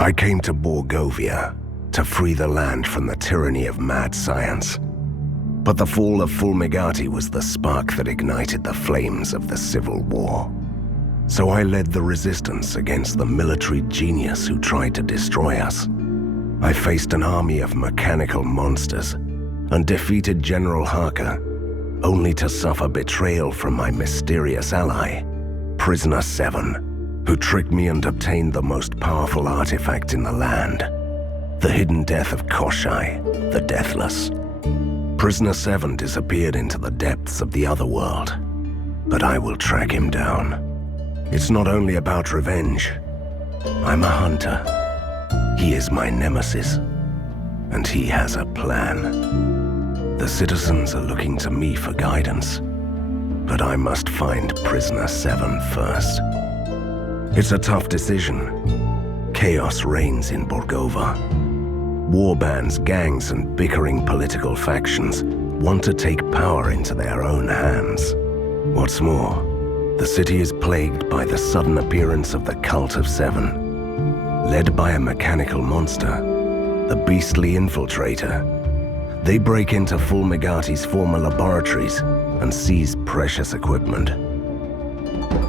I came to Borgovia to free the land from the tyranny of mad science. But the fall of Fulmigati was the spark that ignited the flames of the Civil War. So I led the resistance against the military genius who tried to destroy us. I faced an army of mechanical monsters and defeated General Harker, only to suffer betrayal from my mysterious ally, Prisoner 7, who tricked me and obtained the most powerful artifact in the land, the hidden death of Koshai, the Deathless. Prisoner 7 disappeared into the depths of the otherworld, but I will track him down. It's not only about revenge. I'm a hunter. He is my nemesis, and he has a plan. The citizens are looking to me for guidance, but I must find Prisoner 7 first. It's a tough decision. Chaos reigns in Borgova. Warbands, gangs, and bickering political factions want to take power into their own hands. What's more, the city is plagued by the sudden appearance of the Cult of Seven. Led by a mechanical monster, the Beastly Infiltrator. They break into Fulmigati's former laboratories and seize precious equipment.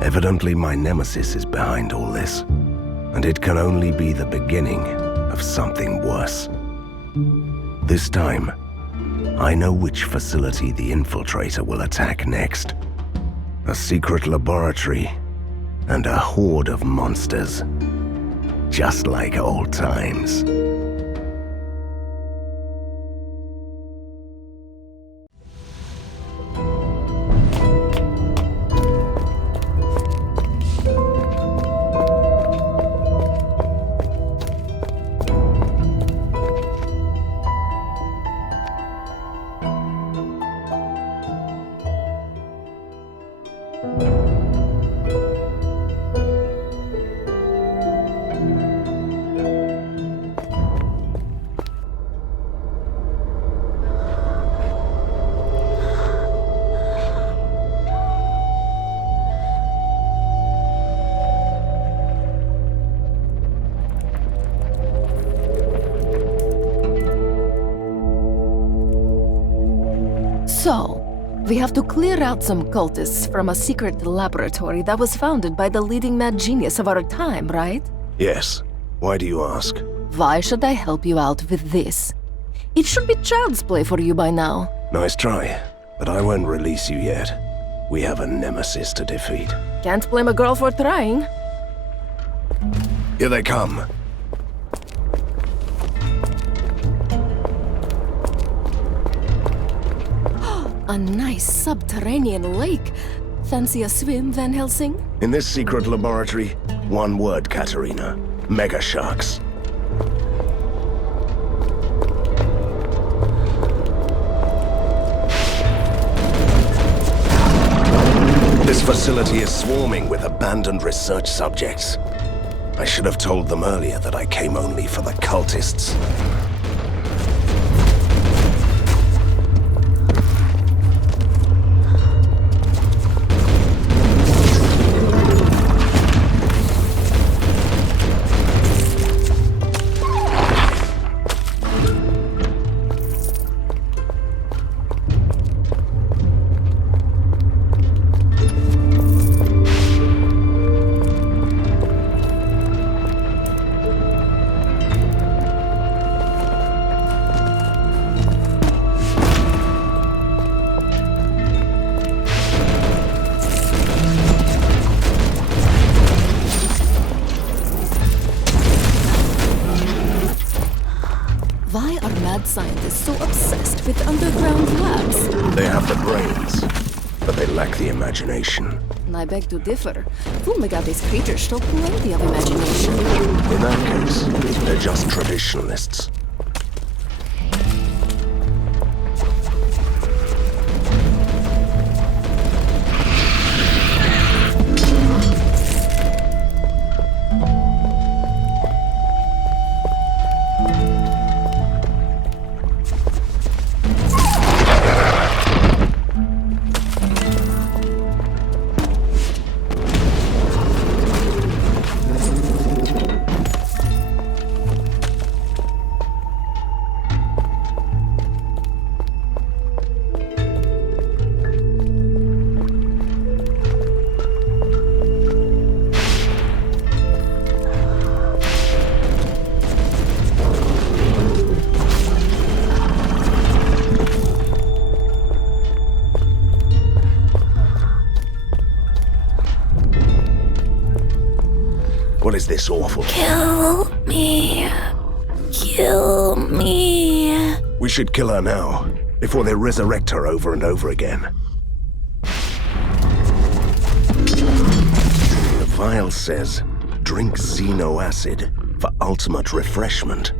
Evidently, my nemesis is behind all this, and it can only be the beginning of something worse. This time, I know which facility the Infiltrator will attack next. A secret laboratory and a horde of monsters. Just like old times. So, we have to clear out some cultists from a secret laboratory that was founded by the leading mad genius of our time, right? Yes. Why do you ask? Why should I help you out with this? It should be child's play for you by now. Nice try, but I won't release you yet. We have a nemesis to defeat. Can't blame a girl for trying. Here they come. A nice subterranean lake. Fancy a swim, Van Helsing? In this secret laboratory, one word, Katerina. Mega sharks. This facility is swarming with abandoned research subjects. I should have told them earlier that I came only for the cultists. Why are mad scientists so obsessed with underground labs? They have the brains, but they lack the imagination. I beg to differ. Fulmigati's creatures show plenty of imagination. In that case, they're just traditionalists. What is this awful? Kill me. Kill me. We should kill her now, before they resurrect her over and over again. The vial says, drink Xeno acid for ultimate refreshment.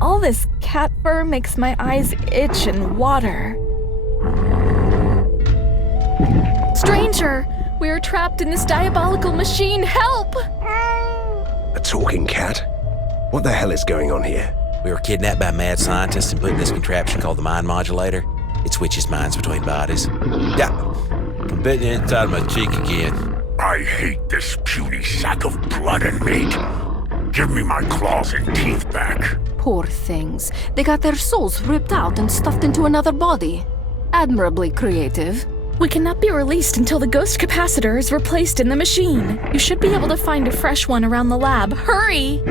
All this cat fur makes my eyes itch and water. Stranger! We are trapped in this diabolical machine. Help! A talking cat? What the hell is going on here? We were kidnapped by mad scientists and put in this contraption called the mind modulator. It switches minds between bodies. Yeah, I'm bitten inside my cheek again. I hate this puny sack of blood and meat. Give me my claws and teeth back. Poor things. They got their souls ripped out and stuffed into another body. Admirably creative. We cannot be released until the ghost capacitor is replaced in the machine. You should be able to find a fresh one around the lab. Hurry!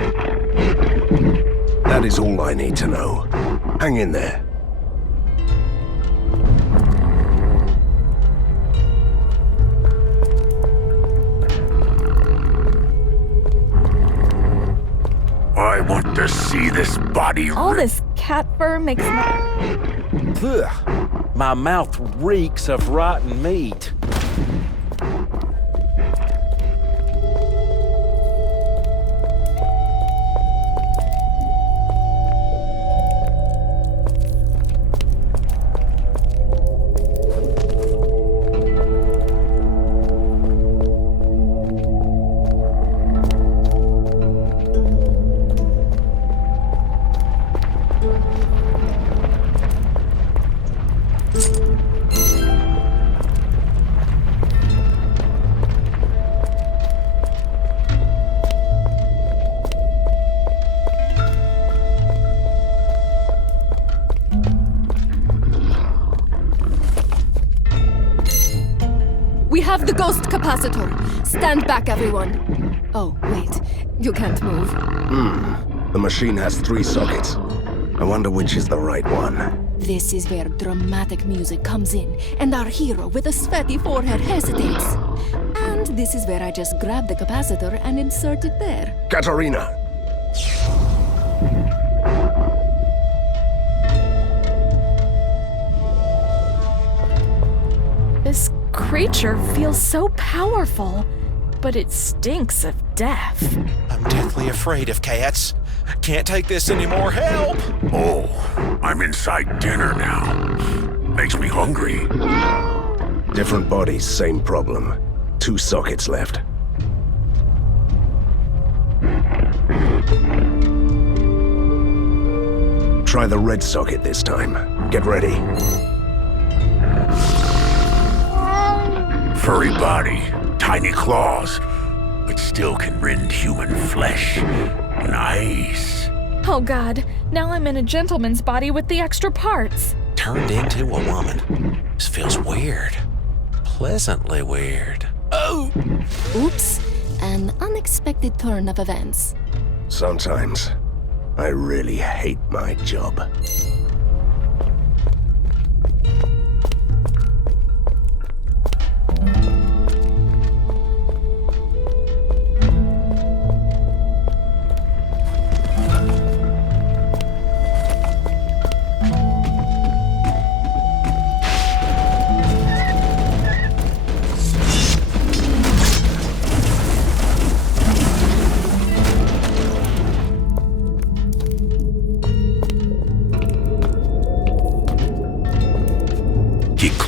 That is all I need to know. Hang in there. I want to see this body. All this cat fur makes my... Ugh, my mouth reeks of rotten meat. We have the ghost capacitor. Stand back, everyone. Oh, wait. You can't move. The machine has 3 sockets. I wonder which is the right one. This is where dramatic music comes in, and our hero with a sweaty forehead hesitates. And this is where I just grab the capacitor and insert it there. Katarina! This creature feels so powerful, but it stinks of death. I'm deathly afraid of cats. Can't take this anymore. Help! Oh, I'm inside dinner now. Makes me hungry. Different bodies, same problem. 2 sockets left. Try the red socket this time. Get ready. Furry body, tiny claws, but still can rend human flesh. Nice. Oh god, now I'm in a gentleman's body with the extra parts. Turned into a woman. This feels weird. Pleasantly weird. Oh! Oops. An unexpected turn of events. Sometimes, I really hate my job.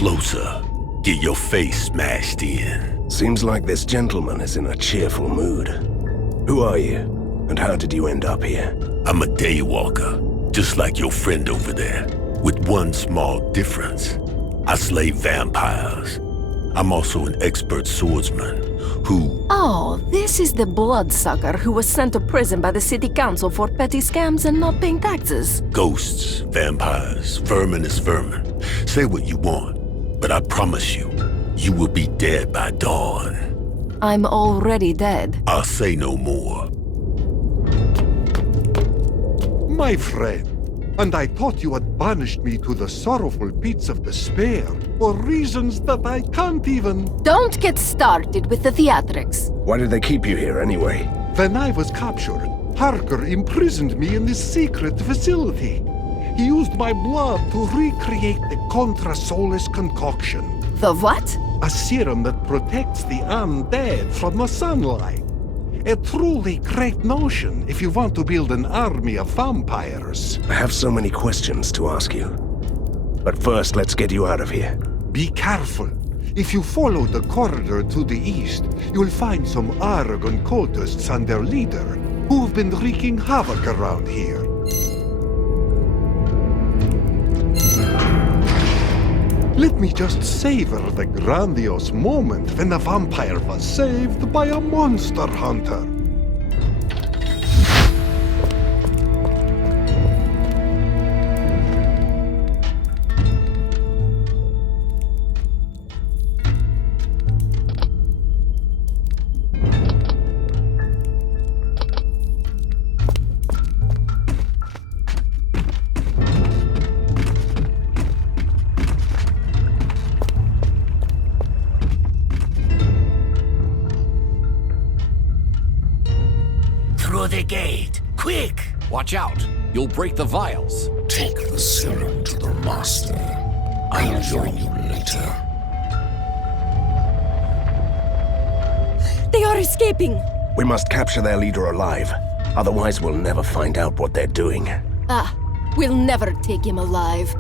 closer. Get your face smashed in. Seems like this gentleman is in a cheerful mood. Who are you, and how did you end up here? I'm a daywalker, just like your friend over there, with one small difference. I slay vampires. I'm also an expert swordsman who... Oh, this is the bloodsucker who was sent to prison by the city council for petty scams and not paying taxes. Ghosts, vampires, vermin is vermin. Say what you want, but I promise you, you will be dead by dawn. I'm already dead. I'll say no more. My friend, and I thought you had banished me to the sorrowful pits of despair for reasons that I can't even... Don't get started with the theatrics. Why did they keep you here anyway? When I was captured, Harker imprisoned me in this secret facility. He used my blood to recreate the Contra Solis concoction. The what? A serum that protects the undead from the sunlight. A truly great notion if you want to build an army of vampires. I have so many questions to ask you. But first, let's get you out of here. Be careful. If you follow the corridor to the east, you'll find some Aragon cultists and their leader, who've been wreaking havoc around here. Let me just savor the grandiose moment when the vampire was saved by a monster hunter. Through the gate, quick! Watch out! You'll break the vials. Take the serum to the master. I'll join you later. They are escaping! We must capture their leader alive. Otherwise, we'll never find out what they're doing. Ah, we'll never take him alive.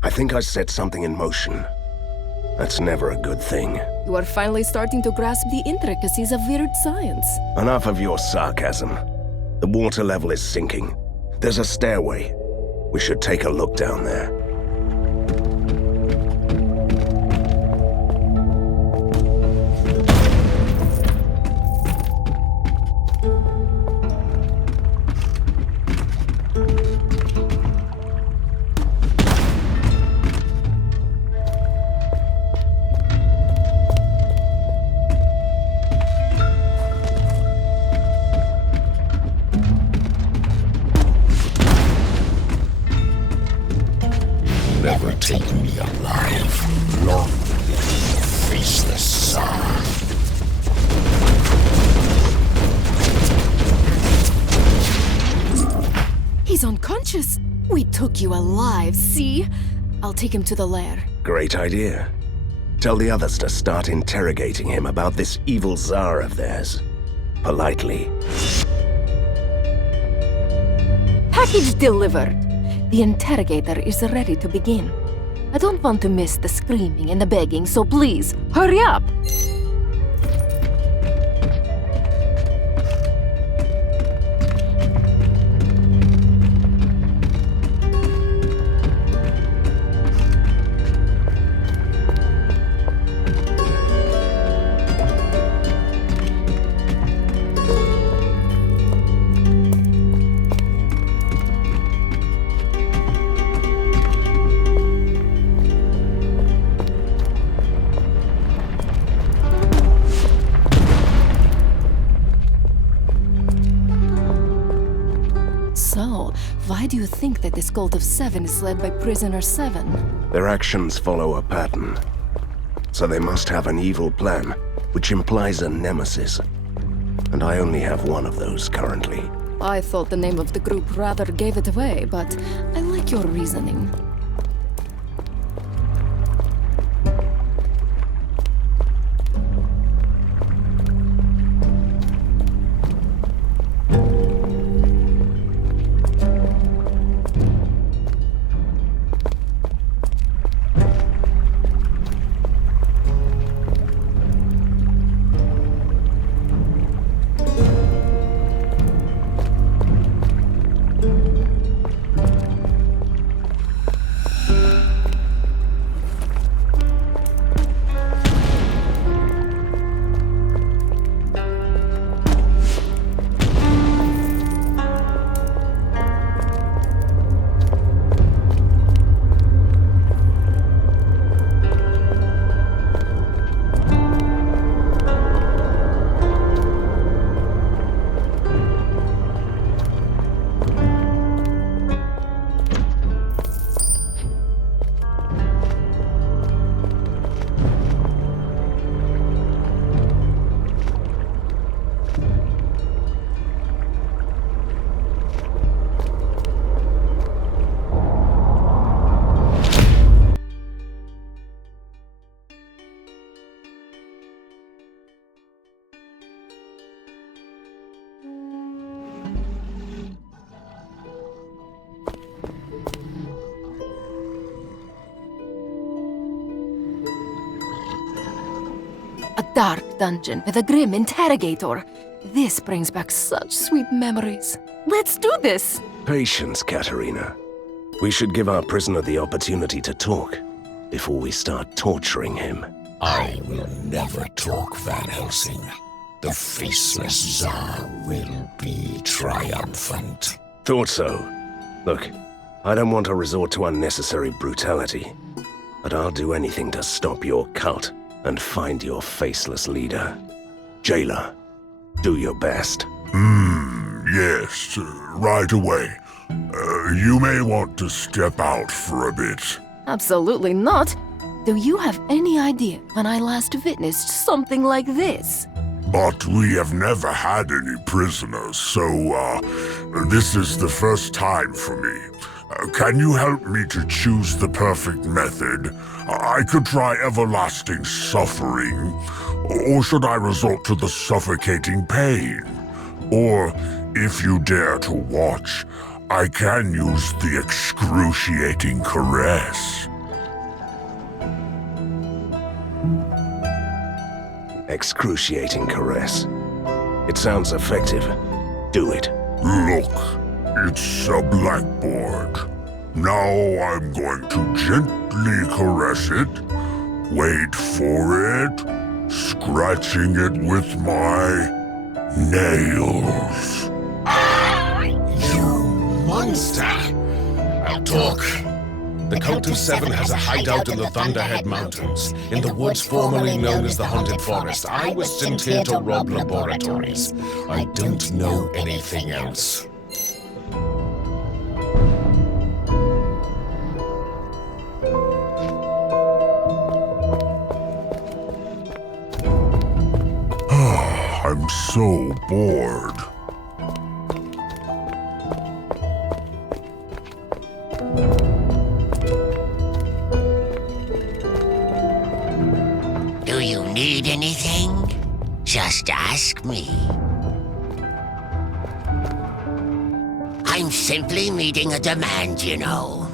I think I set something in motion. That's never a good thing. You are finally starting to grasp the intricacies of weird science. Enough of your sarcasm. The water level is sinking. There's a stairway. We should take a look down there. Never take me alive. Long will you face the sun. He's unconscious. We took you alive, see? I'll take him to the lair. Great idea. Tell the others to start interrogating him about this evil Tsar of theirs. Politely. Package delivered. The interrogator is ready to begin. I don't want to miss the screaming and the begging, so please, hurry up! So, why do you think that this cult of 7 is led by Prisoner 7? Their actions follow a pattern. So they must have an evil plan, which implies a nemesis. And I only have one of those currently. I thought the name of the group rather gave it away, but I like your reasoning. A dark dungeon with a grim interrogator. This brings back such sweet memories. Let's do this! Patience, Katerina. We should give our prisoner the opportunity to talk before we start torturing him. I will never talk, Van Helsing. The faceless Tsar will be triumphant. Thought so. Look, I don't want to resort to unnecessary brutality, but I'll do anything to stop your cult and find your faceless leader. Jailer, do your best. Yes, right away. You may want to step out for a bit. Absolutely not. Do you have any idea when I last witnessed something like this? But we have never had any prisoners, so, this is the first time for me. Can you help me to choose the perfect method? I could try everlasting suffering, or should I resort to the suffocating pain? Or, if you dare to watch, I can use the excruciating caress. Excruciating caress. It sounds effective. Do it. Look, it's a blackboard. Now I'm going to gently caress it. Wait for it, scratching it with my nails. You monster! I'll talk. The Cult of 7 has a hideout in the Thunderhead Mountains, in the woods formerly known as the Haunted Forest. I was sent here to rob laboratories. I don't know anything else. I'm so bored. Do you need anything? Just ask me. I'm simply meeting a demand, you know.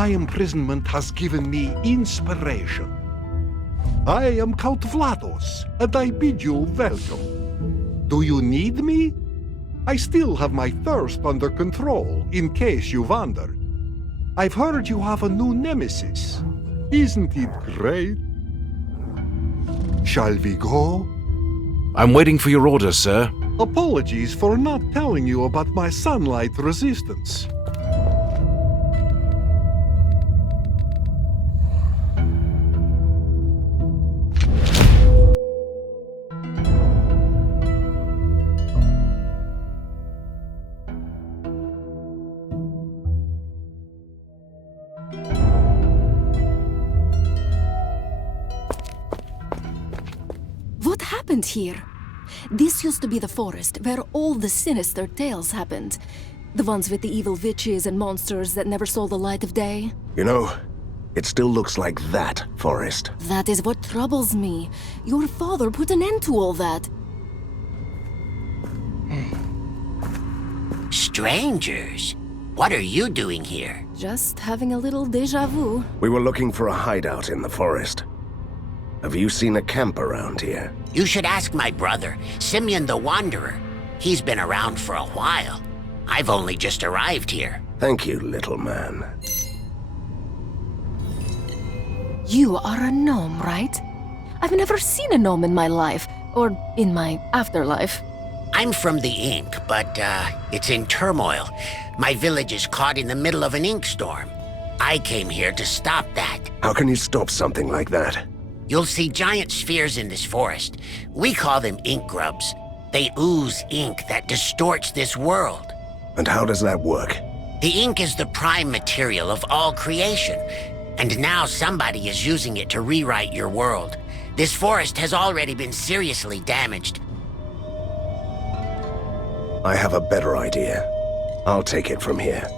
My imprisonment has given me inspiration. I am Count Vlados, and I bid you welcome. Do you need me? I still have my thirst under control, in case you wonder. I've heard you have a new nemesis. Isn't it great? Shall we go? I'm waiting for your orders, sir. Apologies for not telling you about my sunlight resistance. What happened here? This used to be the forest where all the sinister tales happened. The ones with the evil witches and monsters that never saw the light of day. You know, it still looks like that forest. That is what troubles me. Your father put an end to all that. Strangers? What are you doing here? Just having a little déjà vu. We were looking for a hideout in the forest. Have you seen a camp around here? You should ask my brother, Simeon the Wanderer. He's been around for a while. I've only just arrived here. Thank you, little man. You are a gnome, right? I've never seen a gnome in my life, or in my afterlife. I'm from the ink, but it's in turmoil. My village is caught in the middle of an ink storm. I came here to stop that. How can you stop something like that? You'll see giant spheres in this forest. We call them ink grubs. They ooze ink that distorts this world. And how does that work? The ink is the prime material of all creation. And now somebody is using it to rewrite your world. This forest has already been seriously damaged. I have a better idea. I'll take it from here.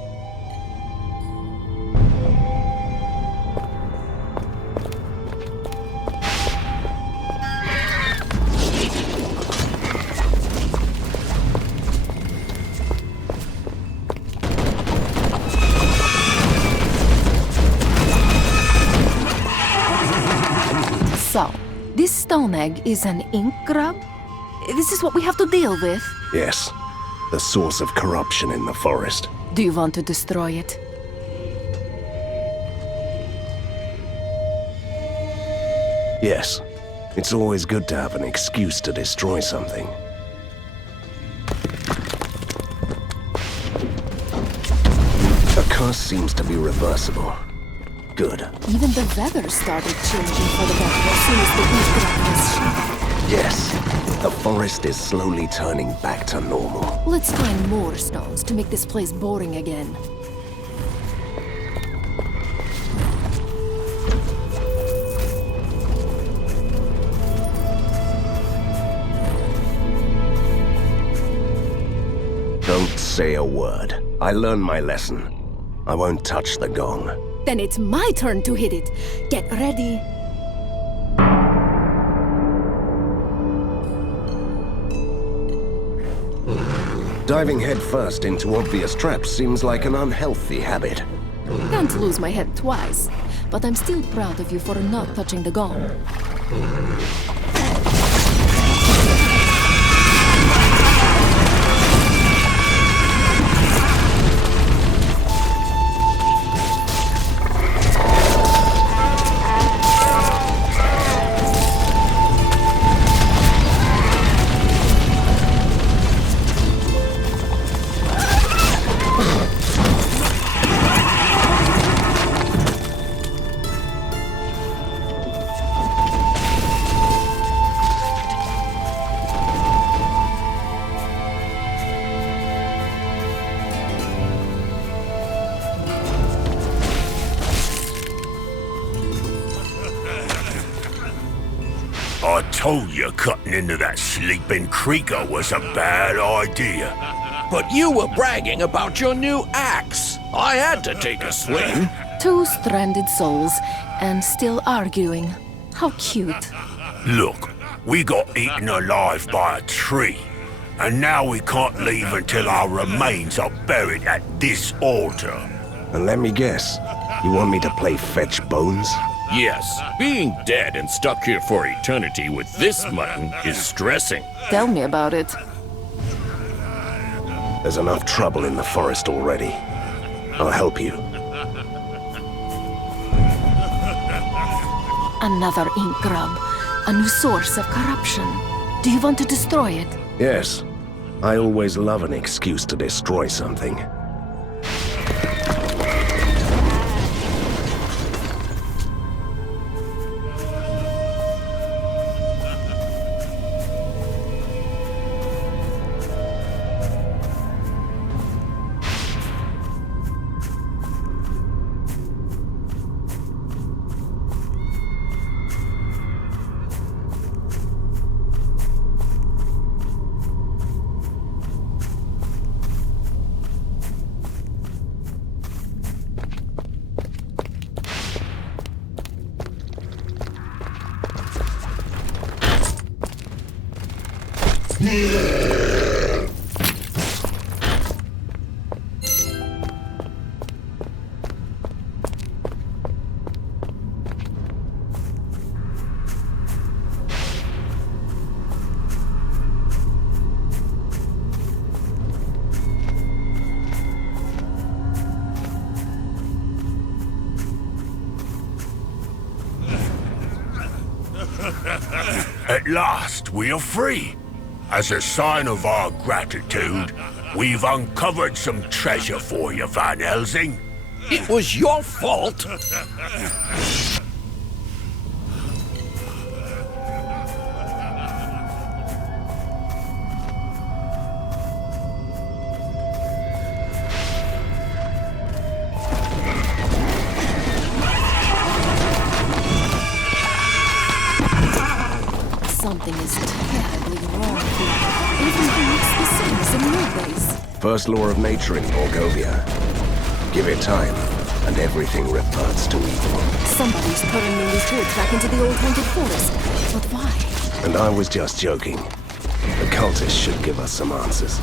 So, this stone egg is an ink grub? This is what we have to deal with? Yes. The source of corruption in the forest. Do you want to destroy it? Yes. It's always good to have an excuse to destroy something. The curse seems to be reversible. Good. Even the weather started changing for the better as soon as the ink grub was shut. Yes. The forest is slowly turning back to normal. Let's find more stones to make this place boring again. Don't say a word. I learned my lesson. I won't touch the gong. Then it's my turn to hit it. Get ready. Diving headfirst into obvious traps seems like an unhealthy habit. Can't lose my head twice, but I'm still proud of you for not touching the gong. I told you cutting into that sleeping creaker was a bad idea. But you were bragging about your new axe. I had to take a swing. Two stranded souls, and still arguing. How cute. Look, we got eaten alive by a tree. And now we can't leave until our remains are buried at this altar. And let me guess, You want me to play fetch bones? Yes, being dead and stuck here for eternity with this mutton is stressing. Tell me about it. There's enough trouble in the forest already. I'll help you. Another ink grub. A new source of corruption. Do you want to destroy it? Yes. I always love an excuse to destroy something. At last, we are free. As a sign of our gratitude, we've uncovered some treasure for you, Van Helsing. It was your fault. Something is terribly wrong here. Everything looks the same as in your days. First law of nature in Morgovia. Give it time, and everything reverts to evil. Somebody's turning these woods back into the old haunted forest. But why? And I was just joking. The cultists should give us some answers.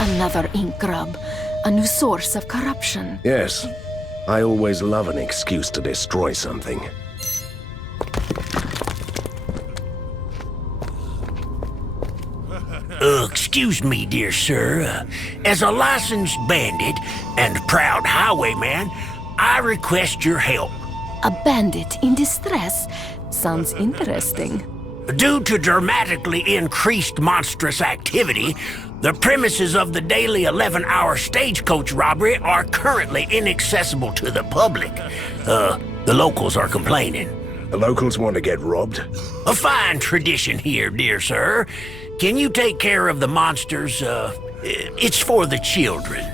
Another ink grub. A new source of corruption. Yes. I always love an excuse to destroy something. Excuse me, dear sir. As a licensed bandit and proud highwayman, I request your help. A bandit in distress? Sounds interesting. Due to dramatically increased monstrous activity, the premises of the daily 11-hour stagecoach robbery are currently inaccessible to the public. The locals are complaining. The locals want to get robbed? A fine tradition here, dear sir. Can you take care of the monsters? It's for the children.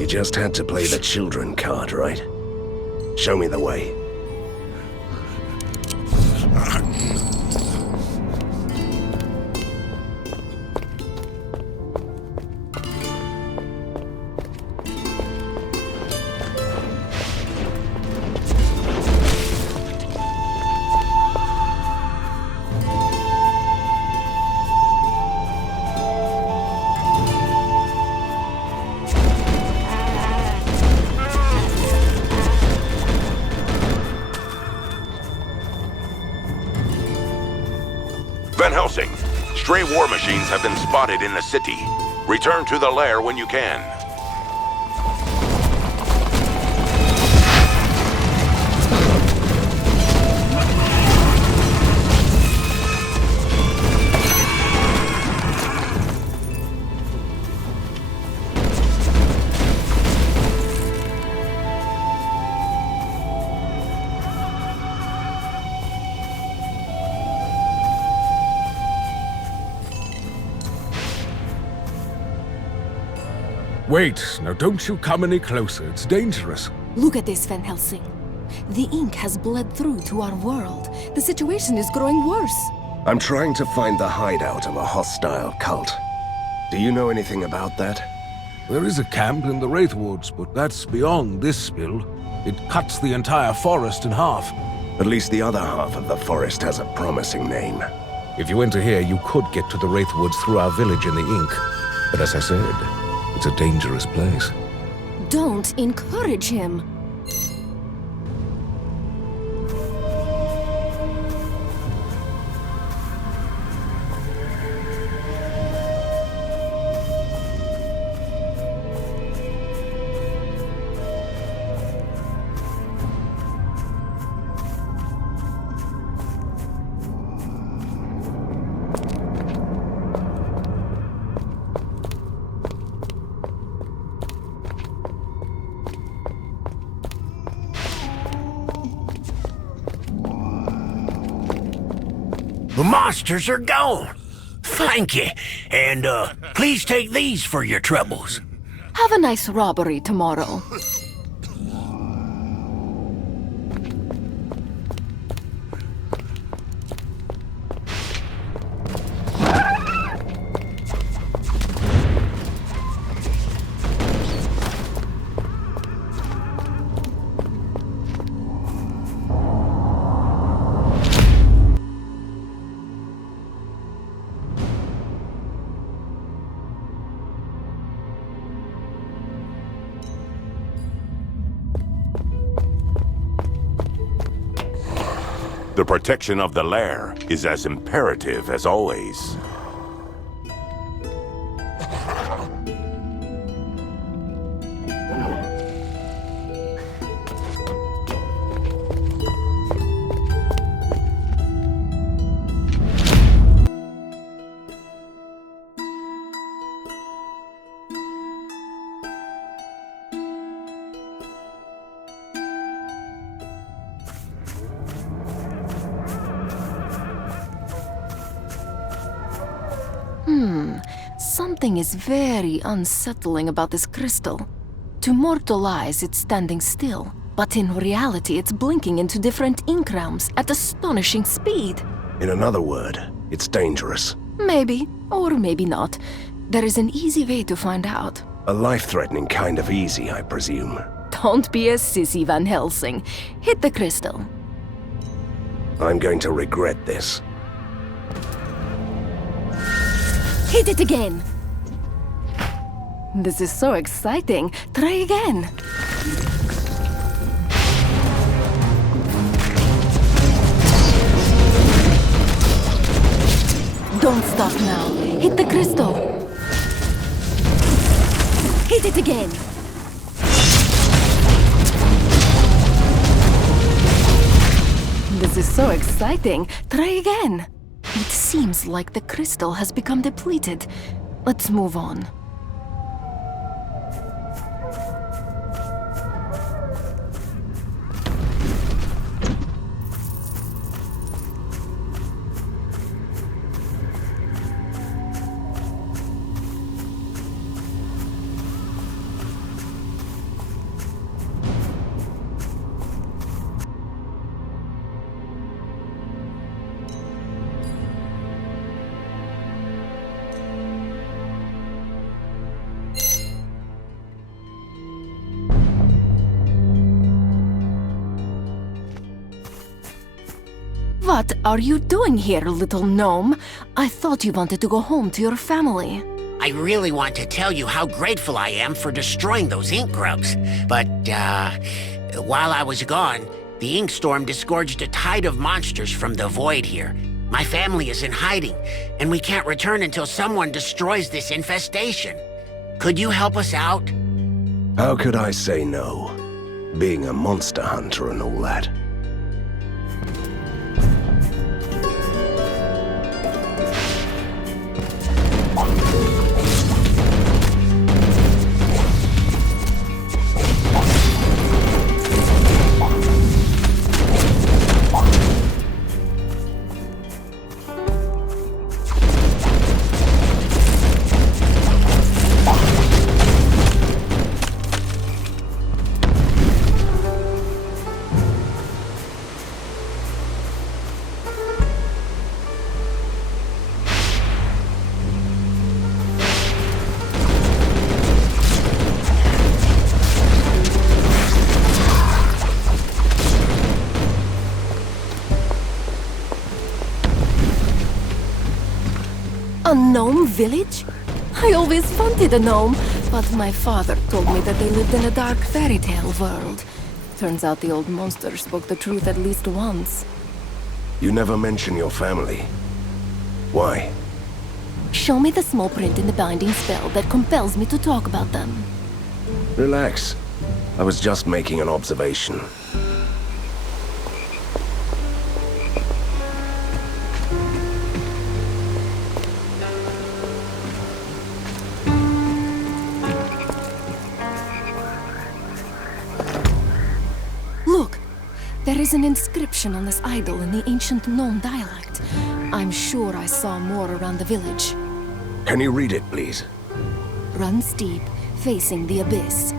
You just had to play the children card, right? Show me the way. Van Helsing, stray war machines have been spotted in the city. Return to the lair when you can. Wait, now don't you come any closer. It's dangerous. Look at this, Van Helsing. The ink has bled through to our world. The situation is growing worse. I'm trying to find the hideout of a hostile cult. Do you know anything about that? There is a camp in the Wraithwoods, but that's beyond this spill. It cuts the entire forest in half. At least the other half of the forest has a promising name. If you enter here, you could get to the Wraithwoods through our village in the ink. But as I said, it's a dangerous place. Don't encourage him. The monsters are gone. Thank you. And, please take these for your troubles. Have a nice robbery tomorrow. The protection of the lair is as imperative as always. Something is very unsettling about this crystal. To mortal eyes, it's standing still, but in reality, it's blinking into different ink realms at astonishing speed. In another word, it's dangerous. Maybe, or maybe not. There is an easy way to find out. A life-threatening kind of easy, I presume. Don't be a sissy, Van Helsing. Hit the crystal. I'm going to regret this. Hit it again! This is so exciting. Try again. Don't stop now. Hit the crystal. Hit it again. This is so exciting. Try again. It seems like the crystal has become depleted. Let's move on. What are you doing here, little gnome? I thought you wanted to go home to your family. I really want to tell you how grateful I am for destroying those ink grubs. But, while I was gone, the ink storm disgorged a tide of monsters from the void here. My family is in hiding, and we can't return until someone destroys this infestation. Could you help us out? How could I say no? Being a monster hunter and all that. A gnome village? I always wanted a gnome, but my father told me that they lived in a dark fairy tale world. Turns out the old monster spoke the truth at least once. You never mention your family. Why? Show me the small print in the binding spell that compels me to talk about them. Relax. I was just making an observation. Look! There is an inscription on this idol in the ancient gnome dialect. I'm sure I saw more around the village. Can you read it, please? Runs deep, facing the abyss.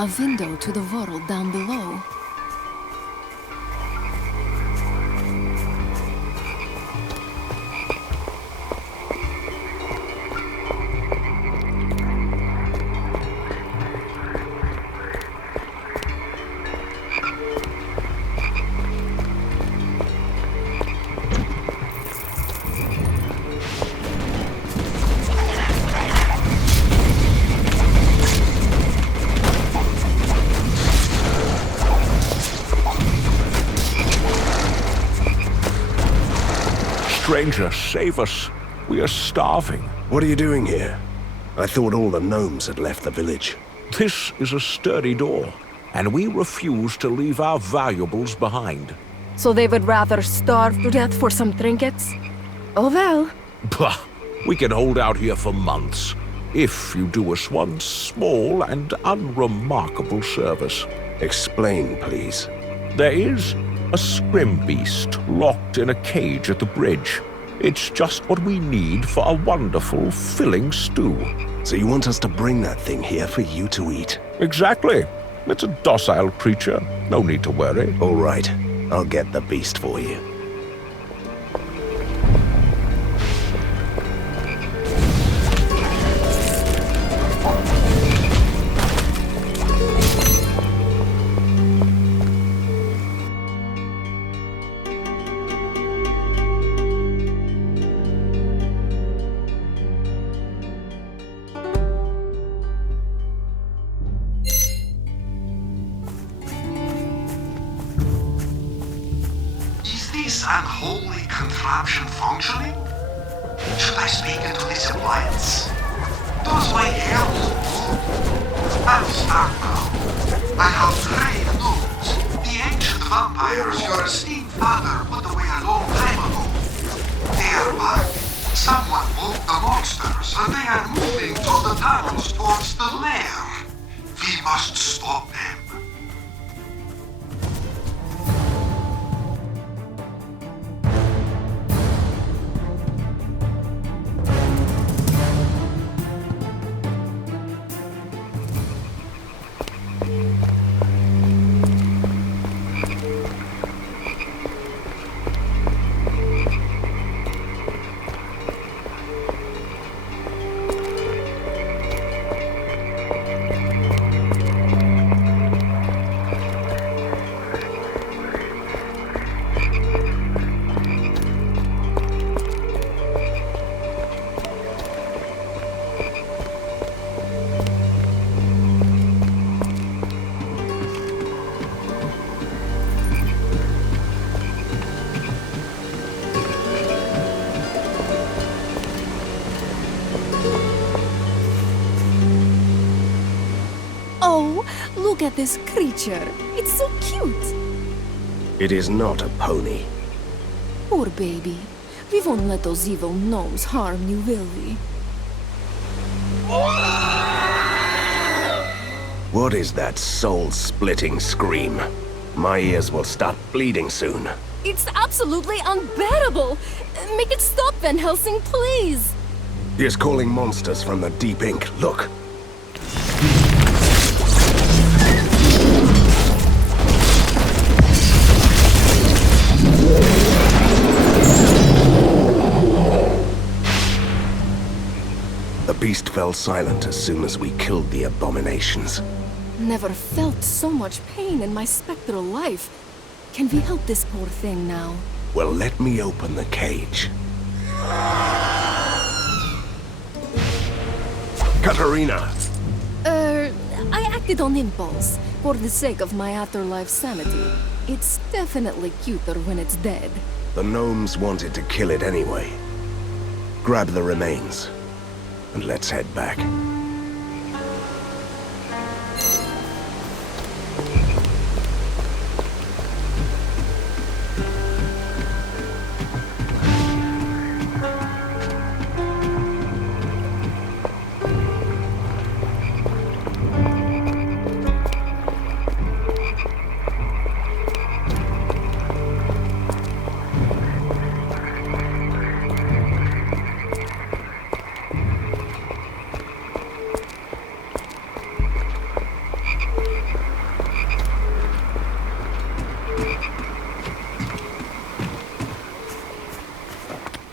A window to the world down below. Stranger, save us. We are starving. What are you doing here? I thought all the gnomes had left the village. This is a sturdy door, and we refuse to leave our valuables behind. So they would rather starve to death for some trinkets? Oh well. Bah! We can hold out here for months, if you do us one small and unremarkable service. Explain, please. There is a scrim beast locked in a cage at the bridge. It's just what we need for a wonderful, filling stew. So you want us to bring that thing here for you to eat? Exactly. It's a docile creature. No need to worry. All right. I'll get the beast for you. Is this unholy contraption functioning? Should I speak into this appliance? Does my hair look good? I'll start now. I have grave news. The ancient vampires your esteemed father put away a long time ago. They are back. Someone moved the monsters, and they are moving through the tunnels towards the lair. We must stop look at this creature. It's so cute. It is not a pony. Poor baby. We won't let those evil gnomes harm you, will we? What is that soul-splitting scream? My ears will start bleeding soon. It's absolutely unbearable! Make it stop, Van Helsing, please! He is calling monsters from the deep ink. Look! The beast fell silent as soon as we killed the abominations. Never felt so much pain in my spectral life. Can we help this poor thing now? Well, let me open the cage. Katarina! I acted on impulse, for the sake of my afterlife sanity. It's definitely cuter when it's dead. The gnomes wanted to kill it anyway. Grab the remains, and let's head back.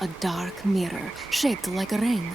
A dark mirror, shaped like a ring.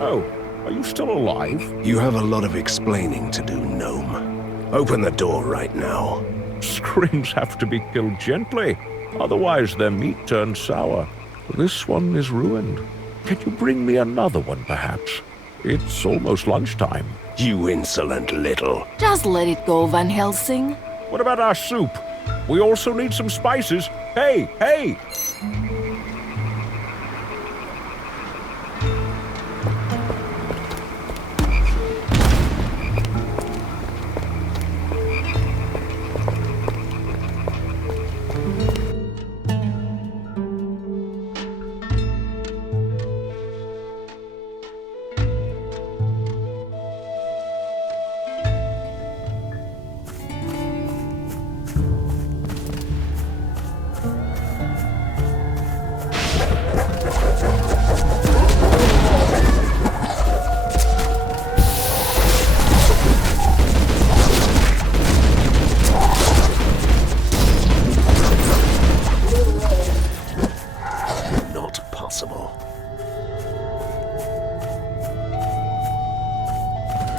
Oh, are you still alive? You have a lot of explaining to do, gnome. Open the door right now. Screams have to be killed gently, otherwise their meat turns sour. This one is ruined. Can you bring me another one, perhaps? It's almost lunchtime. You insolent little... Just let it go, Van Helsing. What about our soup? We also need some spices. Hey, hey!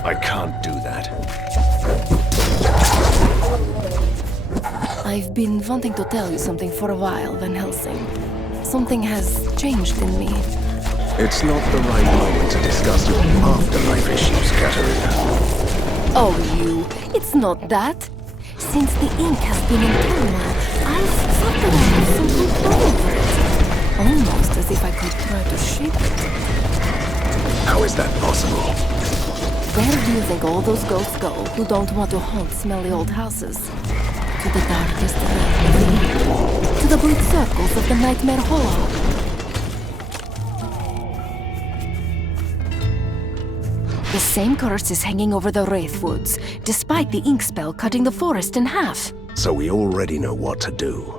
I can't do that. I've been wanting to tell you something for a while, Van Helsing. Something has changed in me. It's not the right moment to discuss your afterlife issues, Katarina. Oh, it's not that. Since the ink has been in turmoil, I've felt that I have some control over it. Almost as if I could try to shape it. How is that possible? Where do you think all those ghosts go who don't want to haunt smelly old houses? To the darkest realm of the ink. To the bleak circles of the Nightmare Hollow. The same curse is hanging over the Wraith Woods, despite the ink spell cutting the forest in half. So we already know what to do.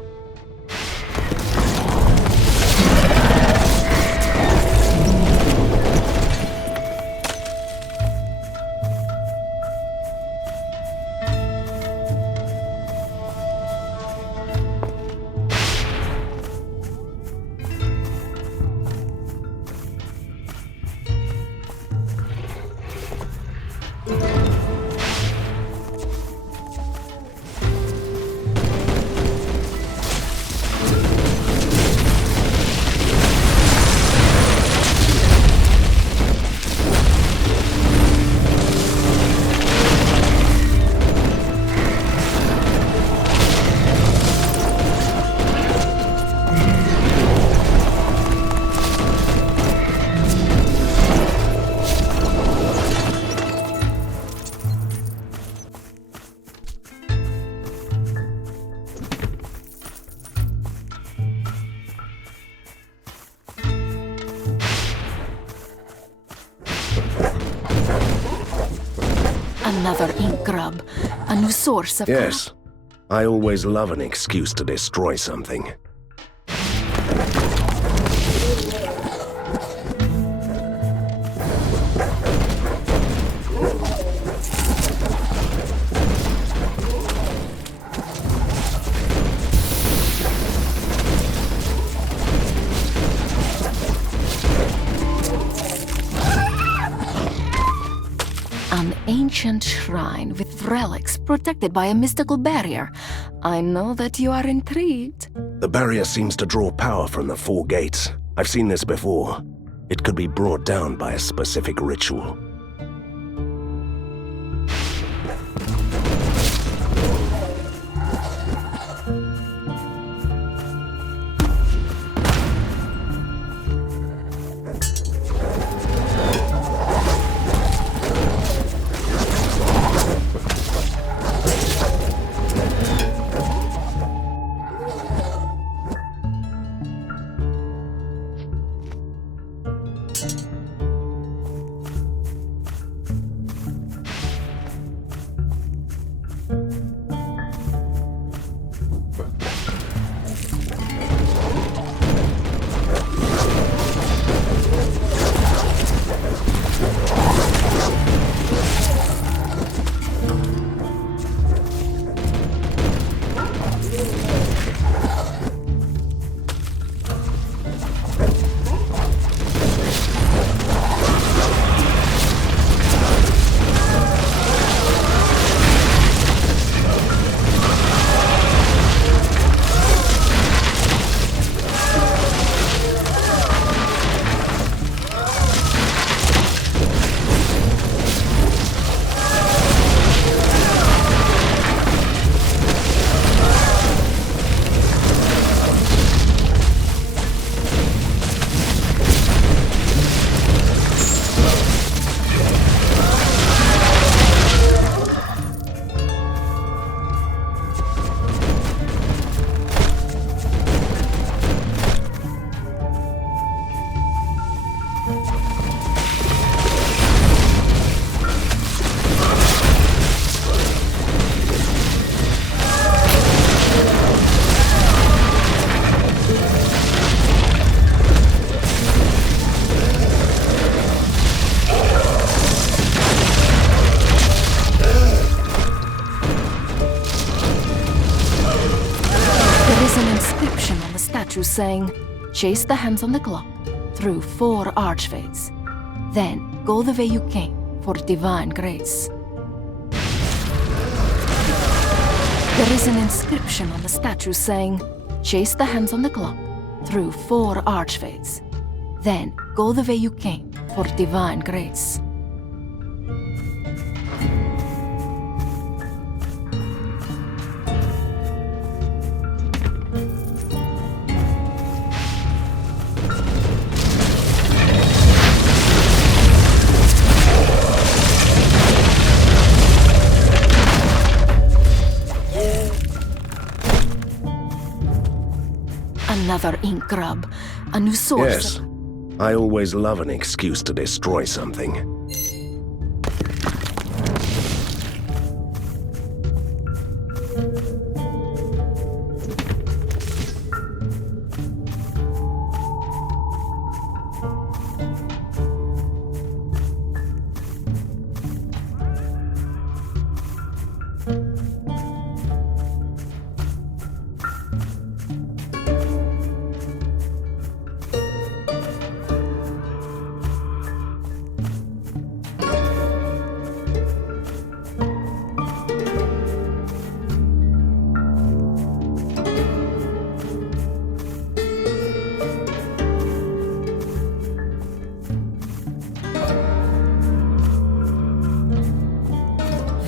Another ink grub. A new source of... Yes. I always love an excuse to destroy something. An ancient shrine with relics protected by a mystical barrier. I know that you are intrigued. The barrier seems to draw power from the 4 gates. I've seen this before. It could be brought down by a specific ritual. Saying, chase the hands on the clock through 4 archways. Then go the way you came for divine grace. There is an inscription on the statue saying, chase the hands on the clock through 4 archways. Then go the way you came for divine grace. Another ink grub. A new source. Yes. I always love an excuse to destroy something.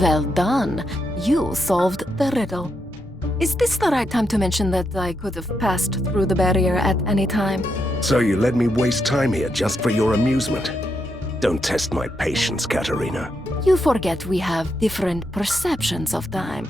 Well done. You solved the riddle. Is this the right time to mention that I could have passed through the barrier at any time? So you let me waste time here just for your amusement? Don't test my patience, Katerina. You forget we have different perceptions of time.